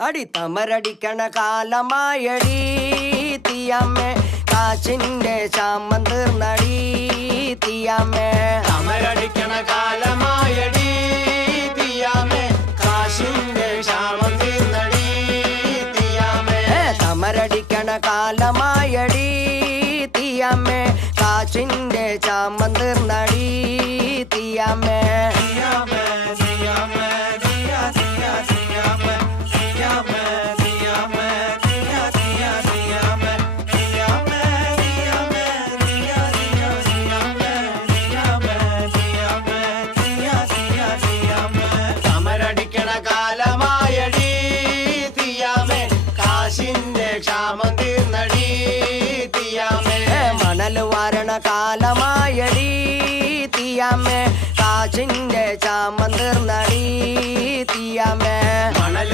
അടി തമരടിക്കണ കാലമായടി തീയമ്മേ കാശിന്റെ ശാമം തീർന്നടി തീയമ്മേ തമരടിക്കണ കാലമായടി തീയമ്മേ കാശിന്റെ ശാമം തീർന്നടി തീയമ്മേ തമരടിക്കണ കാലമായടി തീയമ്മേ കാശിന്റെ ശാമം തീർന്നടി തീയമ്മേ തമരടിക്കണ കാലമായടി തീയമ്മേ കാശിന്റെ ക്ഷാമം തീർന്നടി തീയമ്മേ മണൽ വാരണ കാലമായടി തീയമ്മേ കാശിന്റെ ശാമം തീർന്നടി